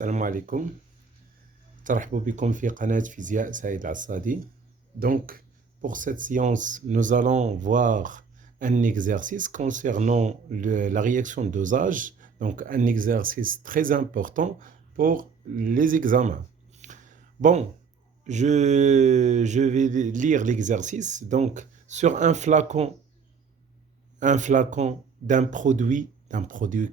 السلام عليكم. ترحبوا بكم في قناة فيزياء سعيد العصادي. Donc, pour cette séance, nous allons voir un exercice concernant la réaction de dosage. Donc, un exercice très important pour les examens. Bon, je vais lire l'exercice. Donc, sur un flacon d'un produit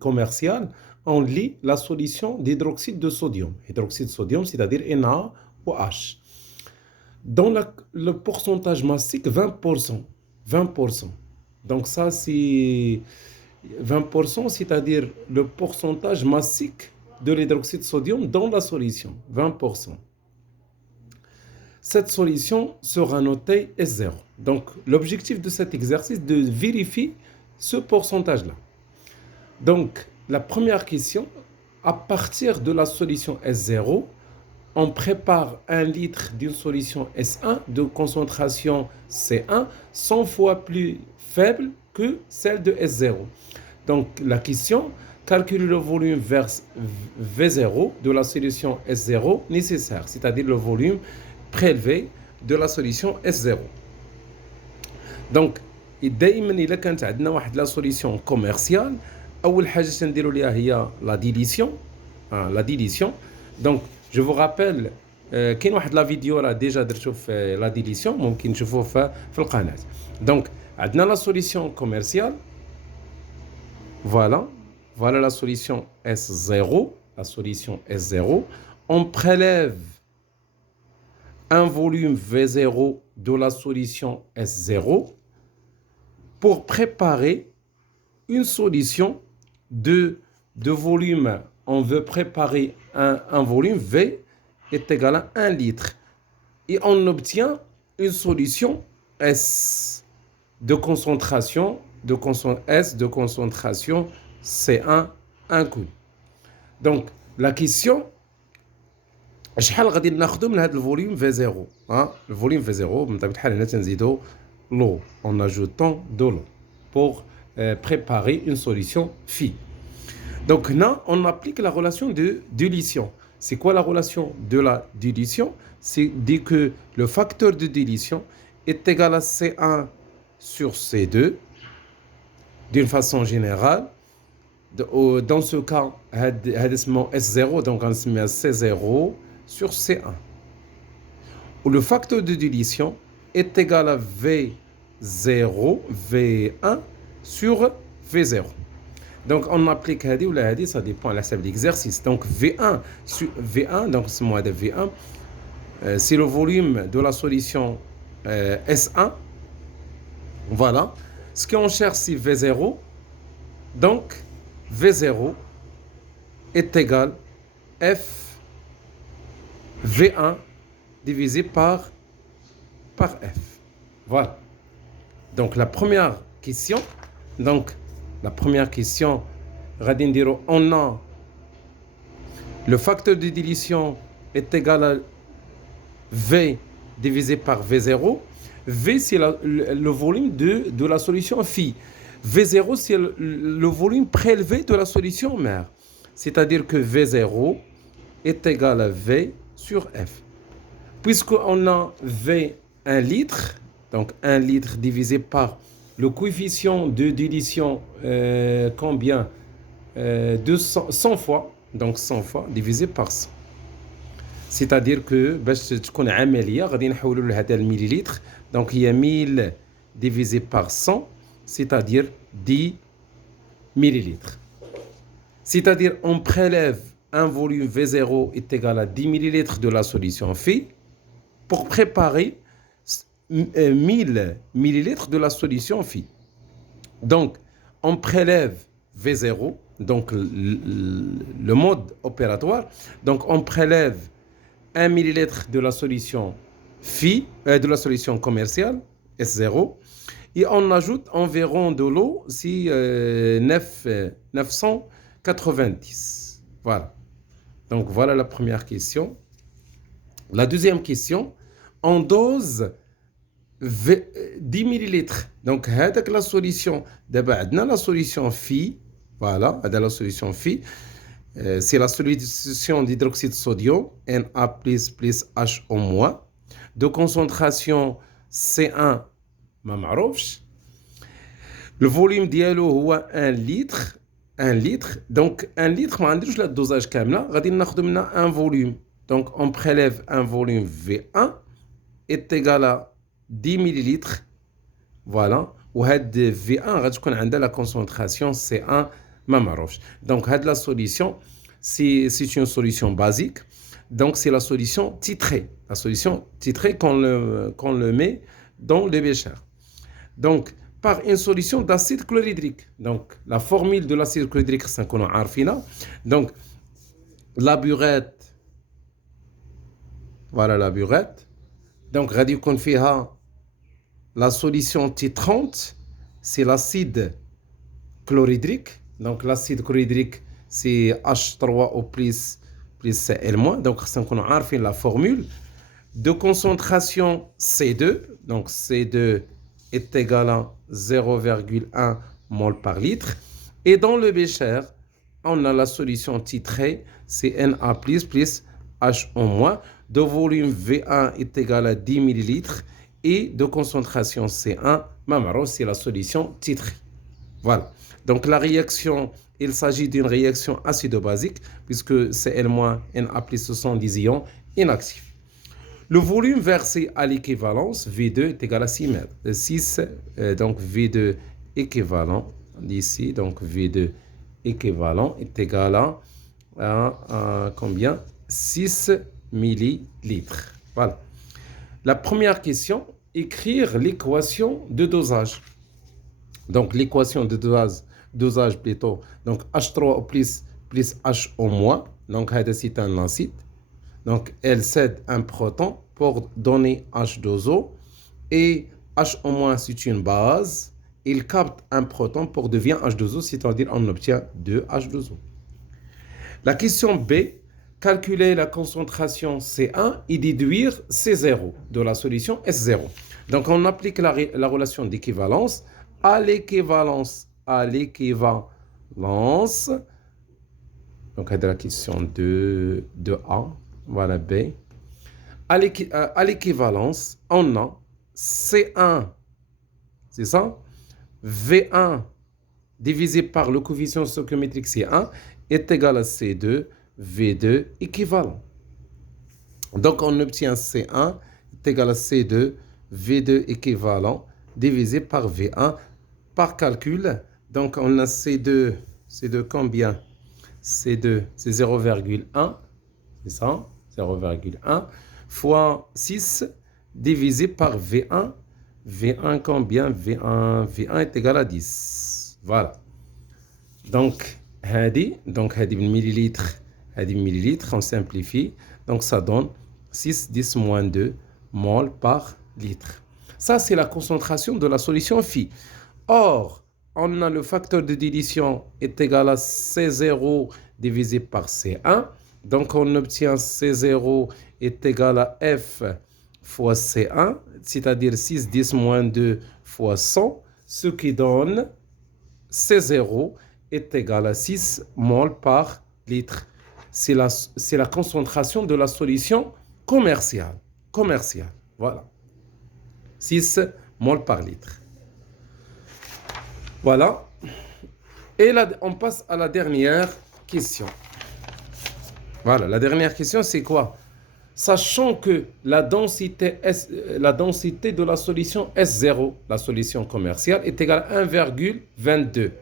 commercial, on lit la solution d'hydroxyde de sodium. Hydroxyde de sodium, c'est-à-dire NaOH. Dans le pourcentage massique, 20%. 20%. Donc ça, c'est 20%, c'est-à-dire le pourcentage massique de l'hydroxyde de sodium dans la solution. 20%. Cette solution sera notée S0. Donc, l'objectif de cet exercice est de vérifier ce pourcentage-là. Donc, la première question, à partir de la solution S0, on prépare 1 litre d'une solution S1 de concentration C1 100 fois plus faible que celle de S0. Donc, la question, calculer le volume vers V0 de la solution S0 nécessaire, c'est-à-dire le volume prélevé de la solution S0. Donc, دائما إذا كانت عندنا واحد لا سوليسيون كوميرسيال، أول حاجة تنديروا ليها هي لا ديليسيون. دونك جو فو رابيل كاين واحد لا فيديو راه ديجا درتو في لا ديليسيون، ممكن تشوفوه في القناة. دونك عندنا لا سوليسيون كوميرسيال. Voilà la solution S0, On prélève un volume V0 de la solution S0 pour préparer une solution de volume. On veut préparer un volume V est égal à 1 litre. Et on obtient une solution S de concentration C1 1 cool. Donc la question, شحال غادي ناخذوا من هذا الفوليوم V0 الفوليوم V0 بطبيعة الحال هنا تنزيدوا l'eau en ajoutant de l'eau pour préparer une solution phi. Donc là on applique la relation de dilution. C'est quoi la relation de la dilution? C'est dit que le facteur de dilution est égal à C1 sur C2 d'une façon générale. Dans ce cas, S0, donc on se met à C0 sur C1. Où le facteur de dilution est égal à V0, V1 sur V0. Donc on applique Hadi ou la Hadi, ça dépend de la l'exercice. Donc V1, donc c'est moi de V1, c'est le volume de la solution S1. Voilà. Ce qu'on cherche, c'est V0. Donc, V0 est égal F V1 divisé par F. Voilà. Donc, la première question, on a le facteur de dilution est égal à V divisé par V0. V, c'est le volume de la solution phi. V0, c'est le volume prélevé de la solution mère. C'est-à-dire que V0 est égal à V sur F. Puisqu'on a V 1 litre, donc 1 litre divisé par le coefficient de dilution, combien 100 fois, donc 100 fois divisé par 100. C'est-à-dire que باش تكون عملية غادي نحولوا لهذا المليلتر. Donc il y a 1000 divisé par 100, c'est-à-dire 10 millilitres. C'est-à-dire on prélève un volume V0 est égal à 10 millilitres de la solution phi pour préparer 1000 millilitres de la solution phi. Donc on prélève V0, donc le mode opératoire. Donc on prélève 1 millilitre de la solution phi, de la solution commerciale S0, et on ajoute environ de l'eau, si 990. Voilà. Donc voilà la première question. La deuxième question, on dose 10 millilitres. Donc هذاك la solution, d'abord la solution phi, voilà, la solution phi. c'est la solution d'hydroxyde de sodium, Na plus HO-, de concentration C1 ما معروفش. Le volume ديالو هو 1 litre. 1 litre. Donc 1 litre ما عنديش لا الدوزاج كامله غادي ناخذ منها un volume. Donc on prélève un volume V1 est égal à 10 millilitres. Voilà. وهاد V1 غادي تكون عندها la concentration C1 ما معروفش. Donc هاد la solution c'est une solution basique. Donc c'est la solution titrée. La solution titrée qu'on le met dans le bécher. Donc par une solution d'acide chlorhydrique. Donc la formule de l'acide chlorhydrique c'est qu'on a عارفينها. Donc la burette, voilà la burette. Donc غادي يكون فيها la solution titrante, c'est l'acide chlorhydrique. Donc l'acide chlorhydrique c'est H3O plus Cl-. Donc خصنا نكونوا عارفين la formule de concentration C2. Donc C2 est égal à 0,1 mol par litre. Et dans le bécher, on a la solution titrée, c'est Na plus HO-, de volume V1 est égal à 10 millilitres et de concentration C1, mamaro, c'est la solution titrée. Voilà. Donc la réaction, il s'agit d'une réaction acido-basique puisque Cl-, Na+, ce sont des ions inactifs. Le volume versé à l'équivalence V2 est égal à 6 mètres. 6, donc V2 équivalent, d'ici, donc V2 équivalent est égal à combien? 6 millilitres. Voilà. La première question, écrire l'équation de dosage. Donc l'équation de dosage plutôt, donc H3O plus HO-, donc c'est un acide. Donc, elle cède un proton pour donner H2O et HO- c'est une base. Il capte un proton pour devenir H2O, c'est-à-dire on obtient 2 H2O. La question B, calculer la concentration C1 et déduire C0 de la solution S0. Donc, on applique la relation d'équivalence à l'équivalence. Donc, c'est la question de A. Voilà B. À l'équivalence, on a C1, c'est ça? V1 divisé par le coefficient stoichiométrique C1 est égal à C2, V2 équivalent. Donc on obtient C1 est égal à C2, V2 équivalent divisé par V1 par calcul. Donc on a C2, combien? C2, c'est 0,1, c'est ça? 0,1 fois 6 divisé par V1. V1 combien? V1 est égal à 10. Voilà. Donc, هذه millilitres, on simplifie. Donc, ça donne 6, 10 moins 2 mol par litre. Ça, c'est la concentration de la solution phi. Or, on a le facteur de dilution est égal à C0 divisé par C1. Donc, on obtient C0 est égal à F fois C1, c'est-à-dire 6, 10 moins 2 fois 100, ce qui donne C0 est égal à 6 mol par litre. C'est la concentration de la solution commerciale. Voilà. 6 mol par litre. Voilà. Et là, on passe à la dernière question. Voilà, la dernière question, c'est quoi? Sachant que la densité de la solution S0, la solution commerciale, est égale à 1,22.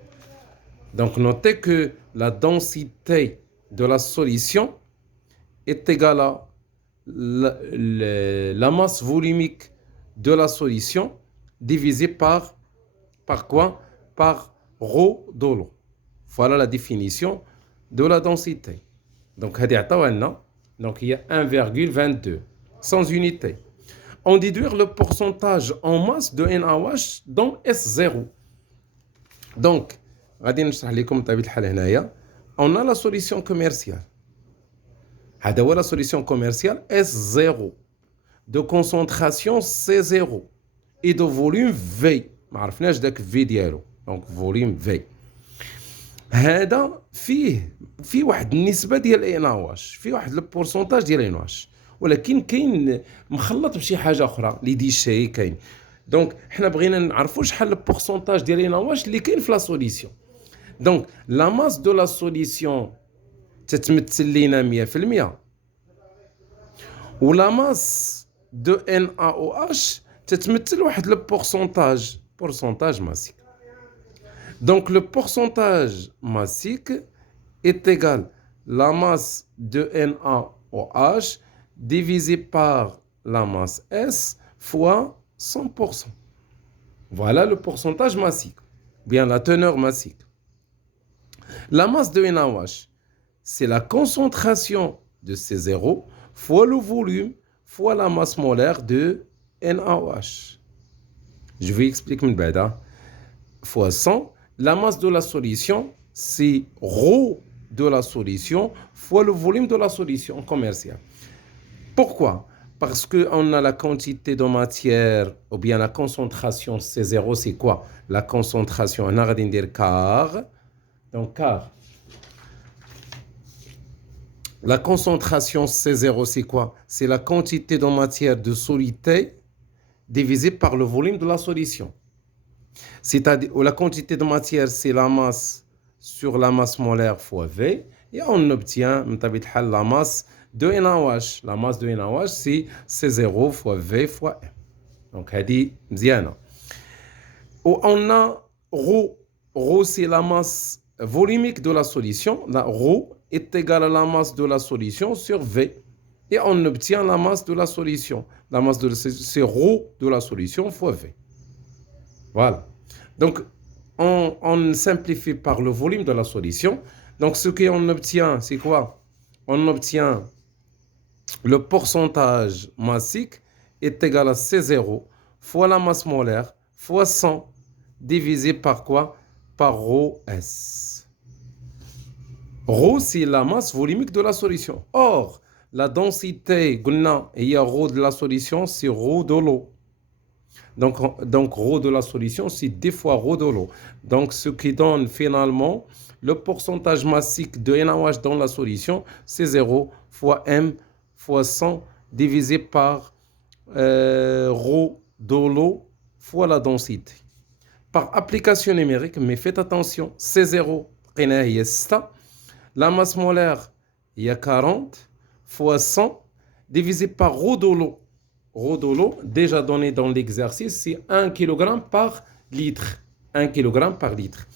Donc, notez que la densité de la solution est égale à la masse volumique de la solution divisée par quoi? Par ρ de l'eau. Voilà la définition de la densité. Donc, il y a 1,22 sans unité. On déduire le pourcentage en masse de NaOH dans S0. Donc, on a la solution commerciale. La solution commerciale S0 de concentration C0 et de volume V. Donc, volume V. هذا فيه واحد النسبه ديال اناواش، فيه واحد البورسونتاج ديال اناواش، ولكن كاين مخلط بشي حاجه اخرى اللي دي شي كاين. دونك حنا بغينا نعرفوا شحال البورسونتاج ديال اناواش اللي كاين في لا سوليسيون. دونك لا ماس دو لا سوليسيون تتمثل لينا 100%، ولا ماس دو ان ا او اش تتمثل واحد بورسونتاج ماسيك. Donc le pourcentage massique est égal à la masse de NaOH divisé par la masse S fois 100%. Voilà le pourcentage massique, bien la teneur massique. La masse de NaOH, c'est la concentration de ces zéros fois le volume fois la masse molaire de NaOH. Je vais expliquer من بعد. Fois 100. La masse de la solution, c'est ρ de la solution fois le volume de la solution commerciale. Pourquoi? Parce qu'on a la quantité de matière, ou bien la concentration C0, c'est quoi? La concentration, on a dire quart. Donc, quart. La concentration C0, c'est quoi? C'est la quantité de matière de solidité divisée par le volume de la solution. C'est-à-dire la quantité de matière, c'est la masse sur la masse molaire fois V, et on obtient la masse de NaOH. La masse de NaOH, c'est C0 fois V fois M. Donc, c'est bien. On a ρ. ρ, c'est la masse volumique de la solution. La ρ est égale à la masse de la solution sur V. Et on obtient la masse de la solution. La masse de c'est ρ de la solution fois V. Voilà. Donc, on simplifie par le volume de la solution. Donc, ce qu'on obtient, c'est quoi? On obtient le pourcentage massique est égal à C0 fois la masse molaire fois 100 divisé par quoi? Par ρS. Ρ, c'est la masse volumique de la solution. Or, la densité, il y a ρ de la solution, c'est ρ de l'eau. Donc, ρ de la solution, c'est 2 fois ρ de l'eau. Donc, ce qui donne finalement le pourcentage massique de NaOH dans la solution, c'est 0 fois M fois 100 divisé par ρ de l'eau fois la densité. Par application numérique, mais faites attention, C0, la masse molaire, il y a 40 fois 100 divisé par ρ de l'eau. Ρ de l'eau, déjà donné dans l'exercice, c'est 1 kg par litre. 1 kg par litre.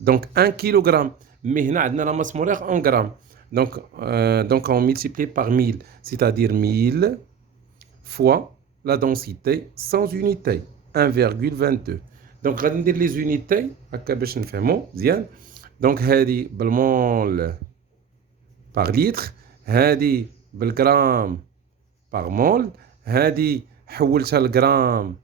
Donc 1 kg, mais on a la masse molaire en grammes. Donc on multiplie par 1000, c'est-à-dire 1000 fois la densité sans unité, 1,22. Donc on va dire les unités, donc هذه بالمول par litre, هذه بالgramme par mol, هذه حولتها الجرام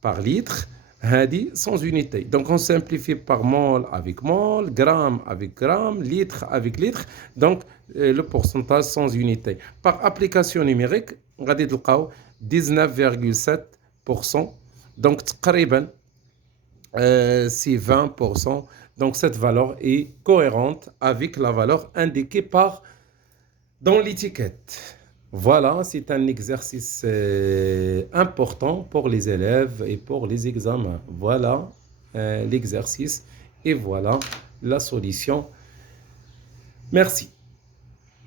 par litre, هذه sans unité. Donc on simplifie par mol avec mol, gramme avec gramme, litre avec litre. Donc le pourcentage sans unité. Par application numérique, غادي تلقاو 19,7%. Donc تقريبا c'est 20%. Donc cette valeur est cohérente avec la valeur indiquée dans l'étiquette. Voilà, c'est un exercice important pour les élèves et pour les examens. Voilà l'exercice et voilà la solution. Merci.